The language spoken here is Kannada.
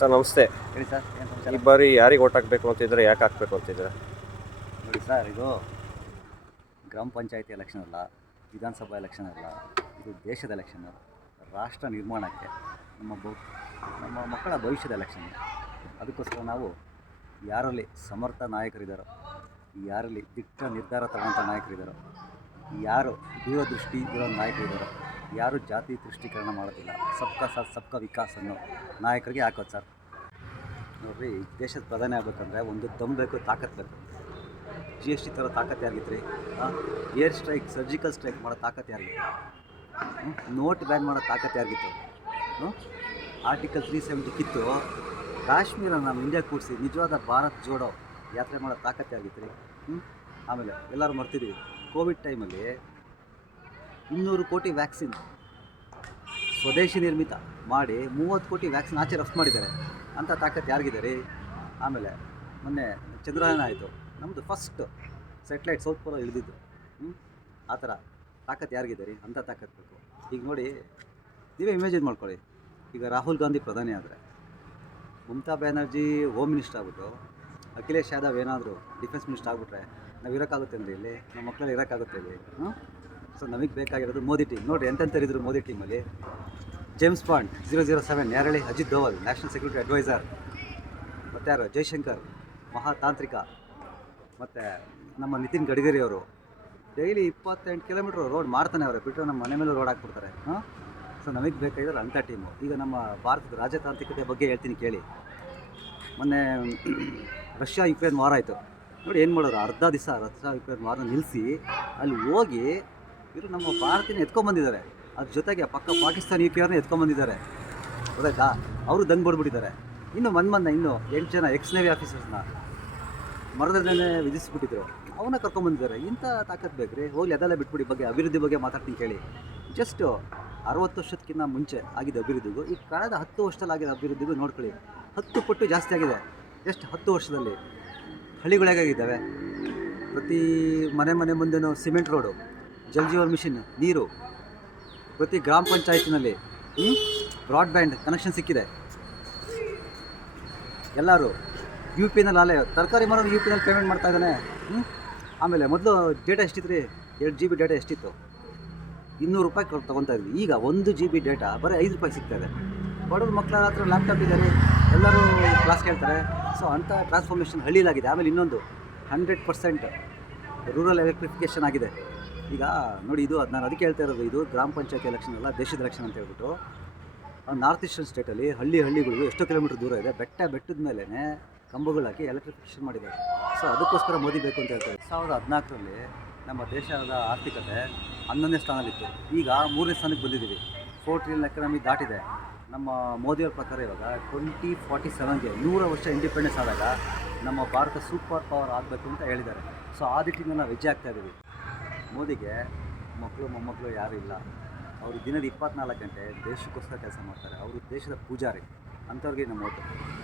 ಸರ್ ನಮಸ್ತೆ ಹೇಳಿ ಸರ್ ಈ ಬಾರಿ ಯಾರಿಗೆ ಓಟ್ ಹಾಕಬೇಕು ಅಂತಿದ್ರೆ ಯಾಕೆ ಹಾಕಬೇಕು ಅಂತಿದ್ರೆ ನೋಡಿ ಸರ್ ಇದು ಗ್ರಾಮ ಪಂಚಾಯತಿ ಎಲೆಕ್ಷನ್ ಅಲ್ಲ ವಿಧಾನಸಭಾ ಎಲೆಕ್ಷನ್ ಅಲ್ಲ ಇದು ದೇಶದ ಎಲೆಕ್ಷನ್ ರಾಷ್ಟ್ರ ನಿರ್ಮಾಣಕ್ಕೆ ನಮ್ಮ ನಮ್ಮ ಮಕ್ಕಳ ಭವಿಷ್ಯದ ಎಲೆಕ್ಷನ್ ಅದಕ್ಕೋಸ್ಕರ ನಾವು ಯಾರಲ್ಲಿ ಸಮರ್ಥ ನಾಯಕರಿದ್ದಾರೋ ಯಾರಲ್ಲಿ ದಿಟ್ಟ ನಿರ್ಧಾರ ತಗೊಂಥ ನಾಯಕರಿದ್ದಾರೋ ಯಾರು ದೂರದೃಷ್ಟಿ ಇರೋ ನಾಯಕರಿದ್ದಾರೋ ಯಾರೂ ಜಾತಿ ತುಷ್ಟೀಕರಣ ಮಾಡೋದಿಲ್ಲ ಸಬ್ಕಾ ಸಾಥ್ ಸಬ್ಕಾ ವಿಕಾಸ್ ಅನ್ನೋ ನಾಯಕರಿಗೆ ಹಾಕೋದು ಸರ್ ನೋಡಿರಿ ದೇಶದ ಪ್ರಧಾನಿ ಆಗಬೇಕಂದ್ರೆ ಒಂದು ದಮ್ ತಾಕತ್ತು ಬೇಕು ಜಿ ಎಸ್ ಟಿ ಥರ ತಾಕತ್ತು ಯಾರಿಗಿತ್ತು ಏರ್ ಸ್ಟ್ರೈಕ್ ಸರ್ಜಿಕಲ್ ಸ್ಟ್ರೈಕ್ ಮಾಡೋ ತಾಕತ್ತು ಯಾರಿಗಿತ್ತು ನೋಟ್ ಬ್ಯಾನ್ ಮಾಡೋ ತಾಕತ್ತು ಯಾರಿಗಿತ್ತು ಆರ್ಟಿಕಲ್ ತ್ರೀ ಸೆವೆಂಟಿ ಕಿತ್ತು ಕಾಶ್ಮೀರ ನಾವು ಇಂಡಿಯಾ ಕೂಡಿಸಿ ನಿಜವಾದ ಭಾರತ್ ಜೋಡೋ ಯಾತ್ರೆ ಮಾಡೋ ತಾಕತ್ತು ಯಾರಿಗಿತ್ತು ರೀ ಹ್ಞೂ ಆಮೇಲೆ ಎಲ್ಲರೂ ಮರ್ತಿದ್ದೀವಿ ಕೋವಿಡ್ ಟೈಮಲ್ಲಿ ಇನ್ನೂರು ಕೋಟಿ ವ್ಯಾಕ್ಸಿನ್ ಸ್ವದೇಶಿ ನಿರ್ಮಿತ ಮಾಡಿ ಮೂವತ್ತು ಕೋಟಿ ವ್ಯಾಕ್ಸಿನ್ ಆಚೆ ರಫ್ತು ಮಾಡಿದ್ದಾರೆ ಅಂತ ತಾಕತ್ತು ಯಾರಿಗಿದೆ ರೀ ಆಮೇಲೆ ಮೊನ್ನೆ ಚಂದ್ರಯಾನ ಆಯಿತು ನಮ್ಮದು ಫಸ್ಟ್ ಸ್ಯಾಟಲೈಟ್ ಸೌತ್ ಪೋಲ್ ಇಳಿದಿದ್ದು ಆ ಥರ ತಾಕತ್ತು ಯಾರಿಗಿದೆ ರೀ ಅಂಥ ತಾಕತ್ತು ಬೇಕು ಈಗ ನೋಡಿ ನೀವೇ ಇಮೇಜಿನ್ ಮಾಡ್ಕೊಳ್ಳಿ ಈಗ ರಾಹುಲ್ ಗಾಂಧಿ ಪ್ರಧಾನಿ ಆದರೆ ಮಮತಾ ಬ್ಯಾನರ್ಜಿ ಹೋಮ್ ಮಿನಿಸ್ಟರ್ ಆಗ್ಬಿಟ್ಟು ಅಖಿಲೇಶ್ ಯಾದವ್ ಏನಾದರೂ ಡಿಫೆನ್ಸ್ ಮಿನಿಸ್ಟರ್ ಆಗ್ಬಿಟ್ರೆ ನಾವು ಇರೋಕ್ಕಾಗುತ್ತೆ ಅಂದರೆ ಇಲ್ಲಿ ನಮ್ಮ ಮಕ್ಕಳಲ್ಲಿ ಇರೋಕ್ಕಾಗುತ್ತೆ ಇಲ್ಲಿ ಹ್ಞೂ ಸೊ ನಮಗೆ ಬೇಕಾಗಿರೋದು ಮೋದಿ ಟೀಮ್ ನೋಡಿರಿ ಇದ್ರು ಮೋದಿ ಟೀಮಲ್ಲಿ James Bond zero zero seven ನ್ಯಾರಳಿ Ajit Doval national security adviser ಮತ್ತು ಯಾರು ಜೈಶಂಕರ್ ಮಹಾತಾಂತ್ರಿಕ ಮತ್ತು ನಮ್ಮ ನಿತಿನ್ ಗಡ್ಗರಿ ಅವರು ಡೈಲಿ ಇಪ್ಪತ್ತೆಂಟು ಕಿಲೋಮೀಟ್ರ್ ರೋಡ್ ಮಾಡ್ತಾನೆ ಅವರು ಬಿಟ್ಟರೆ ನಮ್ಮ ಮನೆ ಮೇಲೆ ರೋಡ್ ಹಾಕ್ಬಿಡ್ತಾರೆ ಹಾಂ ಸೊ ನಮಗೆ ಬೇಕಾಗಿರೋ ಅಂಥ ಟೀಮು ಈಗ ನಮ್ಮ ಭಾರತದ ರಾಜತಾಂತ್ರಿಕತೆ ಬಗ್ಗೆ ಹೇಳ್ತೀನಿ ಕೇಳಿ ಮೊನ್ನೆ ರಷ್ಯಾ ಯುಕ್ರೇನ್ ವಾರ ಆಯಿತು ನೋಡಿ ಏನು ಮಾಡೋರು ಅರ್ಧ ದಿವಸ ರಷ್ಯಾ ಯುಕ್ರೇನ್ ವಾರ ನಿಲ್ಲಿಸಿ ಅಲ್ಲಿ ಹೋಗಿ ಇವರು ನಮ್ಮ ಭಾರತೀಯ ಎತ್ಕೊಂಡ್ಬಂದಿದ್ದಾರೆ ಅದ್ರ ಜೊತೆಗೆ ಪಕ್ಕ ಪಾಕಿಸ್ತಾನ ಯುಕೆಯವ್ರನ್ನ ಎತ್ಕೊಂಬಂದಿದ್ದಾರೆ ಗೊತ್ತಾಯ್ತಾ ಅವರು ದಂಗೆ ಇನ್ನು ಇನ್ನು ಮನ್ಮನ್ನ ಇನ್ನು ಎಂಟು ಜನ ಎಕ್ಸ್ ನೇವಿ ಆಫೀಸರ್ಸ್ನ ಮರದಲ್ಲೇ ವಿಧಿಸ್ಬಿಟ್ಟಿದ್ರು ಅವನ್ನ ಕರ್ಕೊಂಡ್ಬಂದಿದ್ದಾರೆ ಇಂಥ ತಾಕತ್ ಬೇಕು ರೀ ಹೋಗ್ಲಿ ಅದೆಲ್ಲ ಬಿಟ್ಬಿಡಿ ಬಗ್ಗೆ ಅಭಿವೃದ್ಧಿ ಬಗ್ಗೆ ಮಾತಾಡ್ತೀನಿ ಕೇಳಿ ಜಸ್ಟು ಅರವತ್ತು ವರ್ಷಕ್ಕಿಂತ ಮುಂಚೆ ಆಗಿದೆ ಅಭಿವೃದ್ಧಿಗೂ ಈ ಕಳೆದ ಹತ್ತು ವರ್ಷದಲ್ಲಿ ಆಗಿದೆ ಅಭಿವೃದ್ಧಿಗೂ ನೋಡ್ಕೊಳ್ಳಿ ಹತ್ತು ಪಟ್ಟು ಜಾಸ್ತಿ ಆಗಿದೆ ಎಷ್ಟು ಹತ್ತು ವರ್ಷದಲ್ಲಿ ಹಳ್ಳಿಗಳಾಗಿದ್ದಾವೆ ಪ್ರತಿ ಮನೆ ಮನೆ ಮುಂದೆನೂ cement road Jal Jeevan mission ನೀರು ಪ್ರತಿ ಗ್ರಾಮ ಪಂಚಾಯತಿನಲ್ಲಿ ಬ್ರಾಡ್ಬ್ಯಾಂಡ್ ಕನೆಕ್ಷನ್ ಸಿಕ್ಕಿದೆ ಎಲ್ಲರೂ ಯು ಪಿ ನಲ್ಲಿ ಅಲ್ಲೇ ತರಕಾರಿ ಮಾರೋ ಯು ಪಿ ನಲ್ಲಿ ಪೇಮೆಂಟ್ ಮಾಡ್ತಾ ಇದ್ದಾನೆ ಆಮೇಲೆ ಮೊದಲು ಡೇಟಾ ಎಷ್ಟಿತ್ತು ರೀ ಎರಡು ಜಿ ಬಿ ಡೇಟಾ ಎಷ್ಟಿತ್ತು ಇನ್ನೂರು ರೂಪಾಯಿ ಕೊಟ್ಟು ತೊಗೊತಾ ಇದ್ವಿ ಈಗ ಒಂದು ಜಿ ಬಿ ಡೇಟಾ ಬರೀ ಐದು ರೂಪಾಯಿ ಸಿಗ್ತಾ ಇದೆ ಬಡವ್ರ ಮಕ್ಕಳ ಹತ್ರ ಲ್ಯಾಪ್ಟಾಪ್ ಇದ್ದಾರೆ ಎಲ್ಲರೂ ಕ್ಲಾಸ್ ಕೇಳ್ತಾರೆ ಸೊ ಅಂಥ ಟ್ರಾನ್ಸ್ಫಾರ್ಮೇಷನ್ ಹಳ್ಳಿಲಾಗಿದೆ ಆಮೇಲೆ ಇನ್ನೊಂದು ಹಂಡ್ರೆಡ್ ಪರ್ಸೆಂಟ್ ರೂರಲ್ ಎಲೆಕ್ಟ್ರಿಫಿಕೇಷನ್ ಆಗಿದೆ ಈಗ ನೋಡಿ ಇದು ಅದು ನಾನು ಅದಕ್ಕೆ ಹೇಳ್ತಾ ಇರೋದು ಇದು ಗ್ರಾಮ ಪಂಚಾಯತ್ ಎಲೆಕ್ಷನ್ ಅಲ್ಲ ದೇಶದ ಎಲೆಕ್ಷನ್ ಅಂತ ಹೇಳ್ಬಿಟ್ಟು ನಾರ್ತ್ ಈಸ್ಟರ್ನ್ ಸ್ಟೇಟಲ್ಲಿ ಹಳ್ಳಿ ಹಳ್ಳಿಗಳಿಗೂ ಎಷ್ಟೋ ಕಿಲೋಮೀಟರ್ ದೂರ ಇದೆ ಬೆಟ್ಟ ಬೆಟ್ಟದ ಮೇಲೇ ಕಂಬಗಳು ಹಾಕಿ ಎಲೆಕ್ಟ್ರಿಫಿಕೇಶನ್ ಮಾಡಿದ್ದಾರೆ ಸೊ ಅದಕ್ಕೋಸ್ಕರ ಮೋದಿ ಬೇಕು ಅಂತ ಹೇಳ್ತಾರೆ ಸಾವಿರದ ಹದಿನಾಲ್ಕರಲ್ಲಿ ನಮ್ಮ ದೇಶದ ಆರ್ಥಿಕತೆ ಹನ್ನೊಂದನೇ ಸ್ಥಾನದಲ್ಲಿತ್ತು ಈಗ ಮೂರನೇ ಸ್ಥಾನಕ್ಕೆ ಬಂದಿದ್ದೀವಿ ಫೋರ್ ಟ್ರಿಲಿಯನ್ ಎಕನಾಮಿ ದಾಟಿದೆ ನಮ್ಮ ಮೋದಿಯವ್ರ ಪ್ರಕಾರ ಇವಾಗ ಟ್ವೆಂಟಿ ಫಾರ್ಟಿ ಸೆವೆನ್ಗೆ ನೂರು ವರ್ಷ ಇಂಡಿಪೆಂಡೆನ್ಸ್ ಆದಾಗ ನಮ್ಮ ಭಾರತ ಸೂಪರ್ ಪವರ್ ಆಗಬೇಕು ಅಂತ ಹೇಳಿದ್ದಾರೆ ಸೊ ಆ ದಿಟ್ಟಿನ ನಾವು ಹೆಜ್ಜೆ ಆಗ್ತಾ ಇದ್ದೀವಿ ಮೋದಿಗೆ ಮಕ್ಕಳು ಮೊಮ್ಮಕ್ಕಳು ಯಾರು ಇಲ್ಲ ಅವರು ದಿನದ ಇಪ್ಪತ್ನಾಲ್ಕು ಗಂಟೆ ದೇಶಕ್ಕೋಸ್ಕರ ಕೆಲಸ ಮಾಡ್ತಾರೆ ಅವರು ದೇಶದ ಪೂಜಾರಿ ಅಂಥವ್ರಿಗೆ ನಮ್ಮ ಓಟು